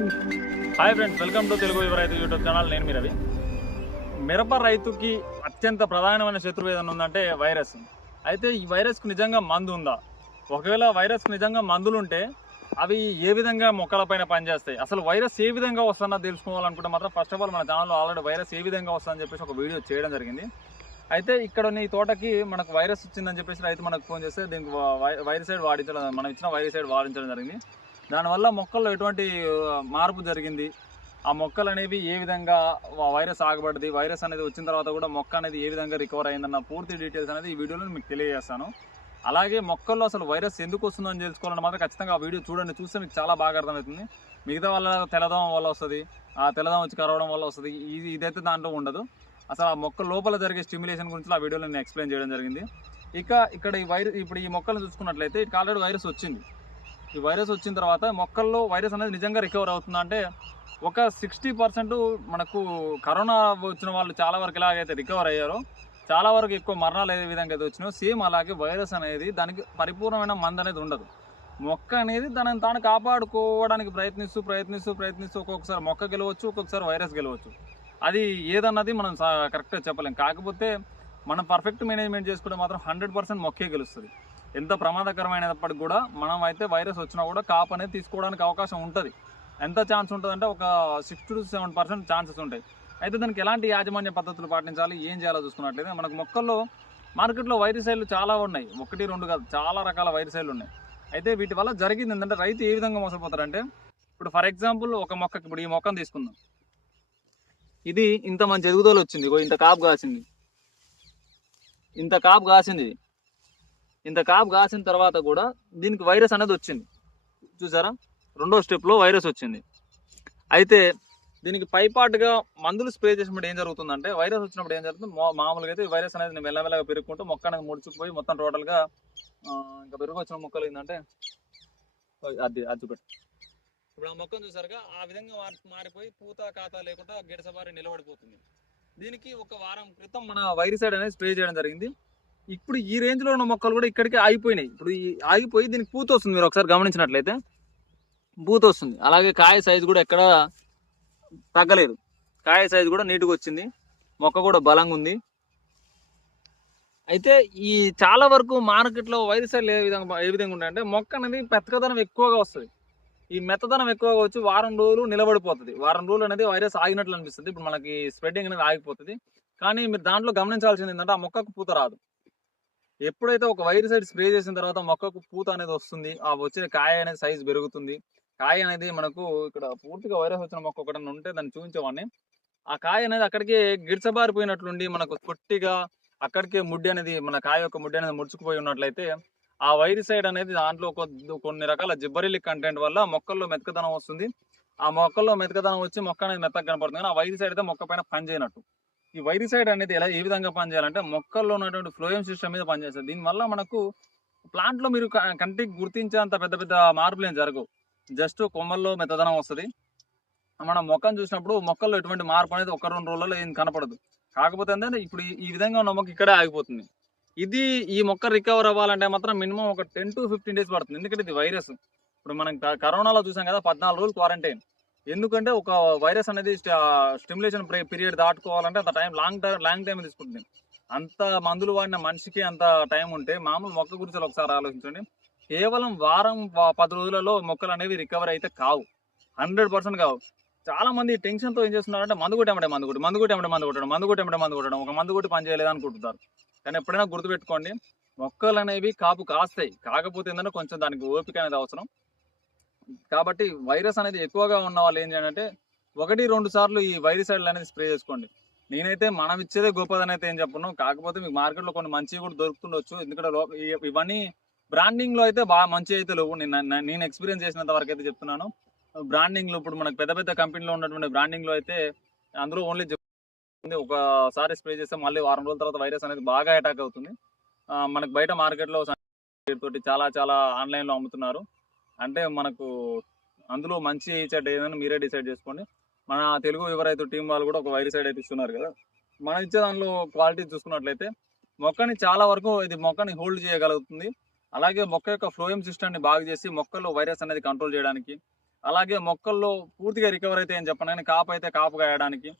Hi friends welcome to Telugu Yuva Raitu YouTube channel నేను మీ రవి. మిరప రైతుకి అత్యంత ప్రధానమైన శత్రువు ఏదైనా ఉందంటే వైరస్. అయితే ఈ వైరస్కు నిజంగా మందు ఉందా? ఒకవేళ వైరస్కు నిజంగా మందులు ఉంటే అవి ఏ విధంగా మొక్కలపైన పనిచేస్తాయి? అసలు వైరస్ ఏ విధంగా వస్తుందో తెలుసుకోవాలనుకుంటే మాత్రం ఫస్ట్ ఆఫ్ ఆల్ మన ఛానల్లో ఆల్రెడీ వైరస్ ఏ విధంగా వస్తుందని చెప్పేసి ఒక వీడియో చేయడం జరిగింది. అయితే ఇక్కడ నీ తోటకి మనకు వైరస్ వచ్చిందని చెప్పేసి రైతు మనకు ఫోన్ చేస్తే దీనికి వై- వైరసైడ్ వాడించడం మనం ఇచ్చిన వైరసైడ్ వాడించడం జరిగింది. దానివల్ల మొక్కల్లో ఎటువంటి మార్పు జరిగింది. ఆ మొక్కలు అనేవి ఏ విధంగా వైరస్ ఆగబడింది వైరస్ అనేది వచ్చిన తర్వాత కూడా మొక్క అనేది ఏ విధంగా రికవర్ అయిందన్న పూర్తి డీటెయిల్స్ అనేది ఈ వీడియోలో మీకు తెలియజేస్తాను. అలాగే మొక్కల్లో అసలు వైరస్ ఎందుకు వస్తుందో అని తెలుసుకోవాలని మాత్రం ఖచ్చితంగా ఆ వీడియో చూడండి చూస్తే మీకు చాలా బాగా అర్థమవుతుంది. మిగతా వాళ్ళ తెల్లదోమ వల్ల వస్తుంది ఆ తెల్లదోమ వచ్చి కరవడం వల్ల వస్తుంది ఇది ఇదైతే దాంట్లో ఉండదు. అసలు ఆ మొక్క లోపల జరిగే స్టిమ్యులేషన్ గురించి ఆ వీడియోలో నేను ఎక్స్ప్లెయిన్ చేయడం జరిగింది. ఇక ఇక్కడ ఈ వైరస్ ఇప్పుడు ఈ మొక్కలను చూసుకున్నట్లయితే ఇక్కడ ఆల్రెడీ వైరస్ వచ్చింది. ఈ వైరస్ వచ్చిన తర్వాత మొక్కల్లో వైరస్ అనేది నిజంగా రికవర్ అవుతుందా అంటే ఒక సిక్స్టీ పర్సెంట్ మనకు కరోనా వచ్చిన వాళ్ళు చాలా వరకు ఎలాగైతే రికవర్ అయ్యారో చాలా వరకు ఎక్కువ మరణాలు ఏ విధంగా అయితే వచ్చినాయో సేమ్ అలాగే వైరస్ అనేది దానికి పరిపూర్ణమైన మందు అనేది ఉండదు. మొక్క అనేది దానిని తాను కాపాడుకోవడానికి ప్రయత్నిస్తూ ప్రయత్నిస్తూ ప్రయత్నిస్తూ ఒక్కొక్కసారి మొక్క గెలవచ్చు ఒక్కొక్కసారి వైరస్ గెలవచ్చు. అది ఏదన్నది మనం కరెక్ట్గా చెప్పలేం. కాకపోతే మనం పర్ఫెక్ట్ మేనేజ్మెంట్ చేసుకుంటే మాత్రం హండ్రెడ్ పర్సెంట్ మొక్కే గెలుస్తుంది. ఎంత ప్రమాదకరమైనప్పటికి కూడా మనం అయితే వైరస్ వచ్చినా కూడా కాప్ అనేది తీసుకోవడానికి అవకాశం ఉంటుంది. ఎంత ఛాన్స్ ఉంటుంది అంటే ఒక six to seven percent chances ఉంటాయి. అయితే దానికి ఎలాంటి యాజమాన్య పద్ధతులు పాటించాలి? ఏం చేయాలో చూసుకున్నట్లయితే మనకు మొక్కల్లో మార్కెట్లో వైరసైలు చాలా ఉన్నాయి. ఒకటి రెండు కాదు చాలా రకాల వైరసైలు ఉన్నాయి. అయితే వీటి వల్ల జరిగింది ఏంటంటే రైతు ఏ విధంగా మోసపోతారంటే ఇప్పుడు ఫర్ ఎగ్జాంపుల్ ఒక మొక్కకి ఇప్పుడు ఈ మొక్కను తీసుకుందాం. ఇది ఇంత మంచి ఎదుగుదల వచ్చింది. ఇంత కాపు కాసింది. ఇంత కాపు కాసింది. ఇంత కాపు కాసిన తర్వాత కూడా దీనికి వైరస్ అనేది వచ్చింది. చూసారా? రెండో స్టెప్లో వైరస్ వచ్చింది. అయితే దీనికి పైపాటుగా మందులు స్ప్రే చేసినప్పుడు ఏం జరుగుతుందంటే వైరస్ వచ్చినప్పుడు ఏం జరుగుతుంది? మా- మామూలుగా అయితే వైరస్ అనేది మెల్లమెల్లగా పెరుగుకుంటూ మొక్క అనేది ముడుచుకుపోయి మొత్తం టోటల్గా ఇంకా పెరుగు వచ్చిన మొక్కలు ఏంటంటే అది అది చూపెట్టు. ఇప్పుడు ఆ మొక్కను చూసారుగా ఆ విధంగా మారి- మారిపోయి పూత ఖాతా లేకుండా గిడసబారి నిలబడిపోతుంది. దీనికి ఒక వారం క్రితం మన వైరసైడ్ అనేది స్ప్రే చేయడం జరిగింది. ఇప్పుడు ఈ రేంజ్లో ఉన్న మొక్కలు కూడా ఇక్కడికి ఆగిపోయినాయి. ఇప్పుడు ఈ ఆగిపోయి దీనికి పూత వస్తుంది మీరు ఒకసారి గమనించినట్లయితే. పూత వస్తుంది. అలాగే కాయ సైజు కూడా ఎక్కడ తగ్గలేదు. కాయ సైజు కూడా నీట్గా వచ్చింది. మొక్క కూడా బలంగా ఉంది. అయితే ఈ చాలా వరకు మార్కెట్లో వైరసాలు ఏ విధంగా ఏ విధంగా ఉంటాయంటే మొక్క అనేది పెత్తదనం ఎక్కువగా వస్తుంది. ఈ మెత్తదనం ఎక్కువగా వచ్చి వారం రోజులు నిలబడిపోతుంది. వారం రోజులు అనేది వైరస్ ఆగినట్లు అనిపిస్తుంది. ఇప్పుడు మనకి స్ప్రెడ్డింగ్ అనేది ఆగిపోతుంది. కానీ మీరు దాంట్లో గమనించాల్సింది ఏంటంటే ఆ మొక్కకు పూత రాదు. ఎప్పుడైతే ఒక వైరసైడ్ స్ప్రే చేసిన తర్వాత మొక్కకు పూత అనేది వస్తుంది ఆ వచ్చిన కాయ అనేది సైజ్ పెరుగుతుంది. కాయ అనేది మనకు ఇక్కడ పూర్తిగా వైరస్ వచ్చిన మొక్క ఒకటి ఉంటే దాన్ని చూపించేవాడిని. ఆ కాయ అనేది అక్కడికి గిడ్చబారిపోయినట్లుండి మనకు పొట్టిగా అక్కడికే ముడ్డి అనేది మన కాయ యొక్క ముడ్డి అనేది ముడుచుకుపోయి ఉన్నట్లయితే ఆ వైరసైడ్ అనేది దాంట్లో కొద్ది కొన్ని రకాల జిబ్బరిలిక్ కంటెంట్ వల్ల మొక్కల్లో మెతకదనం వస్తుంది. ఆ మొక్కల్లో మెతకదనం వచ్చి మొక్క అనేది మెత్తగా కనపడుతుంది. కానీ ఆ వైరసైడ్ అయితే మొక్క పైన పని చేయనట్టు ఈ వైరిసైడ్ అనేది ఎలా ఏ విధంగా పనిచేయాలంటే మొక్కల్లో ఉన్నటువంటి ఫ్లోయం సిస్టమ్ మీద పనిచేస్తుంది. దీనివల్ల మనకు ప్లాంట్లో మీరు కంటికి గుర్తించేంత పెద్ద పెద్ద మార్పులు ఏం జరగవు. జస్ట్ కొమ్మల్లో మెత్తదనం వస్తుంది. మనం మొక్కను చూసినప్పుడు మొక్కల్లో ఎటువంటి మార్పు అనేది ఒక రెండు రోజుల్లో ఏం కనపడదు. కాకపోతే ఏంటంటే ఇప్పుడు ఈ- విధంగా ఉన్న మొక్క ఇక్కడే ఆగిపోతుంది. ఇది ఈ మొక్క రికవర్ అవ్వాలంటే మాత్రం మినిమం ఒక టెన్ టు ఫిఫ్టీన్ డేస్ పడుతుంది. ఎందుకంటే ఇది వైరస్. ఇప్పుడు మనం క- కరోనాలో చూసాం కదా పద్నాలుగు రోజులు క్వారంటైన్. ఎందుకంటే ఒక వైరస్ అనేది స్టిమ్యులేషన్ పీరియడ్ దాటుకోవాలంటే అంత time long time long time తీసుకుంటుంది. అంత మందులు వాడిన మనిషికి అంత టైం ఉంటే మామూలు మొక్క గురించి ఒకసారి ఆలోచించండి. కేవలం వారం పది రోజులలో మొక్కలు అనేవి రికవర్ అయితే కావు. హండ్రెడ్ పర్సెంట్ కావు. చాలా మంది టెన్షన్తో ఏం చేస్తున్నారంటే మందు కొట్టేమంటే మందు కొట్టి మందు కొట్టేమంటే మందు కొట్టడం మందు కొట్టేమంటే మందు కొట్టడం ఒక మందు కొట్టి పని చేయలేదు అనుకుంటున్నారు కానీ ఎప్పుడైనా గుర్తుపెట్టుకోండి మొక్కలు అనేవి కాపు కాస్తాయి. కాకపోతే ఏంటంటే కొంచెం దానికి ఓపిక అనేది అవసరం. కాబట్టి వైరస్ అనేది ఎక్కువగా ఉన్న వాళ్ళు ఏం చేయాలంటే ఒకటి రెండు సార్లు ఈ వైరసైడ్లు అనేది స్ప్రే చేసుకోండి. నేనైతే మనం ఇచ్చేదే గొప్పదని అయితే ఏం చెప్పను. కాకపోతే మీకు మార్కెట్లో కొన్ని మంచివి కూడా దొరుకుతుండొచ్చు. ఎందుకంటే లో- ఇవన్నీ బ్రాండింగ్లో అయితే బాగా మంచి అయితే లేవు. నేను నేను ఎక్స్పీరియన్స్ చేసినంత వరకు అయితే చెప్తున్నాను. బ్రాండింగ్లో ఇప్పుడు మనకు పెద్ద పెద్ద కంపెనీలో ఉన్నటువంటి బ్రాండింగ్లో అయితే అందులో ఓన్లీ ఒకసారి స్ప్రే చేస్తే మళ్ళీ వారం రోజుల తర్వాత వైరస్ అనేది బాగా అటాక్ అవుతుంది. మనకు బయట మార్కెట్లో తోటి చాలా చాలా ఆన్లైన్లో అమ్ముతున్నారు. అంటే మనకు అందులో మంచి చెడ్డ ఏదైనా మీరే డిసైడ్ చేసుకోండి. మన తెలుగు ఎవరైతే టీం వాళ్ళు కూడా ఒక వైరసైడ్ అయితే ఇస్తున్నారు కదా. మనం ఇచ్చే దానిలో క్వాలిటీ చూసుకున్నట్లయితే మొక్కని చాలా వరకు ఇది మొక్కని హోల్డ్ చేయగలుగుతుంది. అలాగే మొక్క యొక్క ఫ్లోయం సిస్టమ్ని బాగా చేసి మొక్కల్లో వైరస్ అనేది కంట్రోల్ చేయడానికి అలాగే మొక్కల్లో పూర్తిగా రికవర్ అయితే ఏం చెప్పను కానీ కాపు అయితే కాపు కాయడానికి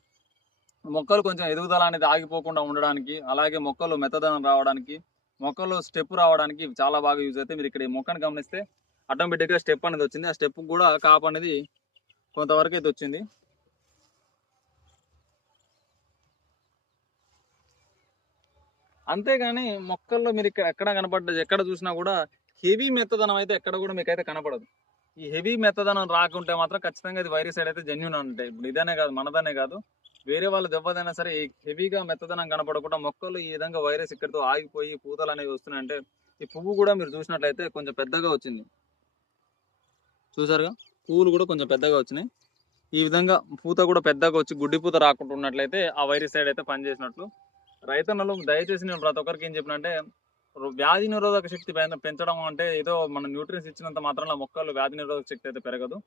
మొక్కలు కొంచెం ఎదుగుదల అనేది ఆగిపోకుండా ఉండడానికి అలాగే మొక్కలు మెత్తదనం రావడానికి మొక్కలు స్టెప్ రావడానికి చాలా బాగా యూజ్ అయితే మీరు ఇక్కడ ఈ మొక్కను గమనిస్తే ఆటోమేటిక్గా స్టెప్ అనేది వచ్చింది. ఆ స్టెప్ కూడా కాపు అనేది కొంతవరకు అయితే వచ్చింది. అంతేగాని మొక్కల్లో మీరు ఇక్కడ ఎక్కడ కనపడ్డది ఎక్కడ చూసినా కూడా హెవీ మెత్తదనం అయితే ఎక్కడ కూడా మీకు అయితే కనపడదు. ఈ హెవీ మెత్తదనం రాకుంటే మాత్రం ఖచ్చితంగా ఇది వైరస్ సైడ్ అయితే జెన్యున్ అంటే ఇప్పుడు ఇదనే కాదు మనదనే కాదు. వేరే వాళ్ళు దెబ్బదైనా సరే ఈ హెవీగా మెత్తదనం కనపడకుండా మొక్కలు ఈ విధంగా వైరస్ ఇక్కడితో ఆగిపోయి పూతలు అనేవి వస్తున్నాయంటే ఈ పువ్వు కూడా మీరు చూసినట్లయితే కొంచెం పెద్దగా వచ్చింది. చూసారుగా? పువ్వులు కూడా కొంచెం పెద్దగా వచ్చినాయి. ఈ విధంగా పూత కూడా పెద్దగా వచ్చి గుడ్డి పూత రాకుండా ఉన్నట్లయితే ఆ వైరస్ సైడ్ అయితే పనిచేసినట్లు. రైతన్నలు దయచేసి నేను ప్రతి ఒక్కరికి ఏం చెప్పినంటే అంటే వ్యాధి నిరోధక శక్తి పెంచడం అంటే ఏదో మన న్యూట్రియన్స్ ఇచ్చినంత మాత్రం మొక్కలు వ్యాధి నిరోధక శక్తి అయితే పెరగదు.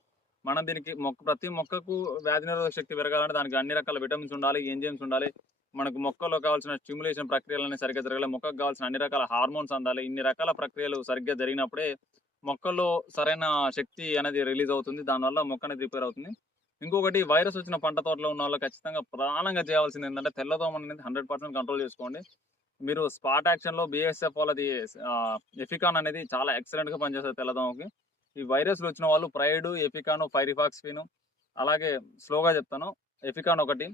మనం దీనికి మొక్క ప్రతి మొక్కకు వ్యాధి నిరోధక శక్తి పెరగాలంటే దానికి అన్ని రకాల విటమిన్స్ ఉండాలి ఎంజైమ్స్ ఉండాలి మనకు మొక్కలో కావాల్సిన స్టిమ్యులేషన్ ప్రక్రియలన్నీ సరిగ్గా జరగాలి మొక్కకు కావాల్సిన అన్ని రకాల హార్మోన్స్ అందాలి ఇన్ని రకాల ప్రక్రియలు సరిగ్గా జరిగినప్పుడే మొక్కలో సరైన శక్తి అనేది రిలీజ్ అవుతుంది. దానివల్ల మొక్క అనేది రిపేర్ అవుతుంది. ఇంకొకటి వైరస్ వచ్చిన పంట తోటలో ఉన్న వాళ్ళు ఖచ్చితంగా ప్రధానంగా చేయాల్సింది ఏంటంటే తెల్లదోమ అనేది హండ్రెడ్ పర్సెంట్ కంట్రోల్ చేసుకోండి. మీరు స్పాట్ యాక్షన్లో బీఎస్ఎఫ్ వాళ్ళది ఎఫికాన్ అనేది చాలా ఎక్సలెంట్గా పనిచేస్తుంది తెల్లదోమకి. ఈ వైరస్లు వచ్చిన వాళ్ళు ప్రైడ్ ఎఫికాన్ ఫైరిఫాక్స్పిన్ అలాగే స్లోగా చెప్తాను. ఎఫికాన్ ఒకటి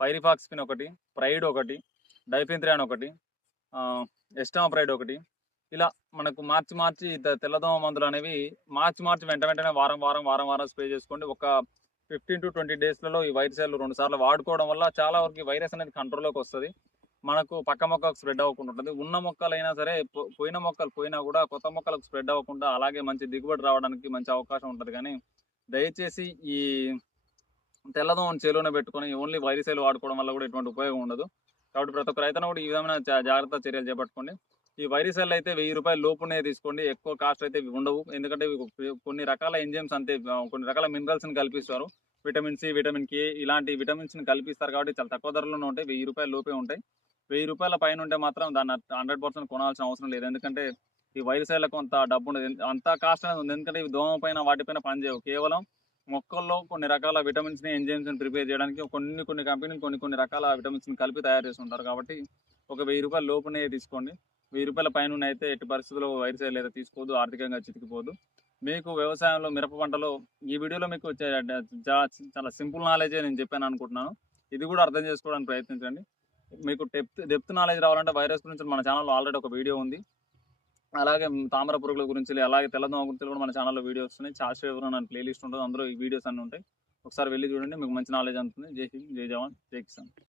ఫైరిఫాక్స్పిన్ ఒకటి ప్రైడ్ ఒకటి డైఫిన్త్రియాన్ ఒకటి ఎస్టాప్రైడ్ ఒకటి ఇలా మనకు మార్చి మార్చి తెల్లదోమ మందులు అనేవి మార్చి మార్చి వెంట వెంటనే వారం వారం వారం వారం స్ప్రే చేసుకోండి. ఒక ఫిఫ్టీన్ టు ట్వంటీ డేస్లలో ఈ వైరసాలు రెండు సార్లు వాడుకోవడం వల్ల చాలా వరకు వైరస్ అనేది కంట్రోల్లోకి వస్తుంది. మనకు పక్క మొక్కకు స్ప్రెడ్ అవ్వకుండా ఉంటుంది. ఉన్న మొక్కలైనా సరే పో- పోయిన మొక్కలు పోయినా కూడా కొత్త మొక్కలకు స్ప్రెడ్ అవ్వకుండా అలాగే మంచి దిగుబడి రావడానికి మంచి అవకాశం ఉంటుంది. కానీ దయచేసి ఈ తెల్లదోమని చేలోనే పెట్టుకొని ఓన్లీ వైరసైలు వాడుకోవడం వల్ల కూడా ఎటువంటి ఉపయోగం ఉండదు. కాబట్టి ప్రతి ఒక్క రైతును కూడా ఈ విధమైన జా- జాగ్రత్త చర్యలు చేపట్టుకోండి. ఈ వైరసైలు అయితే వెయ్యి రూపాయల లోపునే తీసుకోండి. ఎక్కువ కాస్ట్ అయితే ఇవి ఉండవు. ఎందుకంటే కొన్ని రకాల ఎంజైమ్స్ అంతే కొన్ని రకాల మినరల్స్ని కల్పిస్తారు. విటమిన్ సి విటమిన్ కే ఇలాంటి విటమిన్స్ని కల్పిస్తారు కాబట్టి చాలా తక్కువ ధరలోనే ఉంటాయి. వెయ్యి రూపాయల లోపే ఉంటాయి. వెయ్యి రూపాయల పైన ఉంటే మాత్రం దాన్ని హండ్రెడ్ పర్సెంట్ కొనాల్సిన అవసరం లేదు. ఎందుకంటే ఈ వైరసైలకు అంత డబ్బు ఉండదు. అంత కాస్ట్ అనేది ఉంది. ఎందుకంటే ఇవి దోమ పైన వాటిపైన పనిచేయవు. కేవలం మొక్కల్లో కొన్ని రకాల విటమిన్స్ని ఎంజైమ్స్ని ప్రిపేర్ చేయడానికి కొన్ని కొన్ని కంపెనీలు కొన్ని కొన్ని రకాల విటమిన్స్ని కలిపి తయారు చేస్తుంటారు. కాబట్టి ఒక వెయ్యి రూపాయల లోపునే తీసుకోండి. వెయ్యి రూపాయల పైన అయితే ఎట్టి పరిస్థితుల్లో వైరస్ లేదా తీసుకోవద్దు ఆర్థికంగా చితికిపోదు. మీకు వ్యవసాయంలో మిరప పంటలో ఈ వీడియోలో మీకు చాలా సింపుల్ నాలెడ్జే నేను చెప్పాను అనుకుంటున్నాను. ఇది కూడా అర్థం చేసుకోవడానికి ప్రయత్నించండి. మీకు డెప్త్ డెప్త్ నాలెడ్జ్ రావాలంటే వైరస్ గురించి మన ఛానల్లో ఆల్రెడీ ఒక వీడియో ఉంది. అలాగే తామర పురుగుల గురించి అలాగే తెల్లదోమ గురించి కూడా మన ఛానల్లో వీడియోస్ ఉన్నాయి. చార్ట్ వివరణ అని ప్లేలిస్ట్ ఉంటుంది అందులో ఈ వీడియోస్ అన్ని ఉంటాయి. ఒకసారి వెళ్ళి చూడండి మీకు మంచి నాలెడ్జ్ అందుతుంది. జై హింద్ జై జవాన్ జై కిసాన్.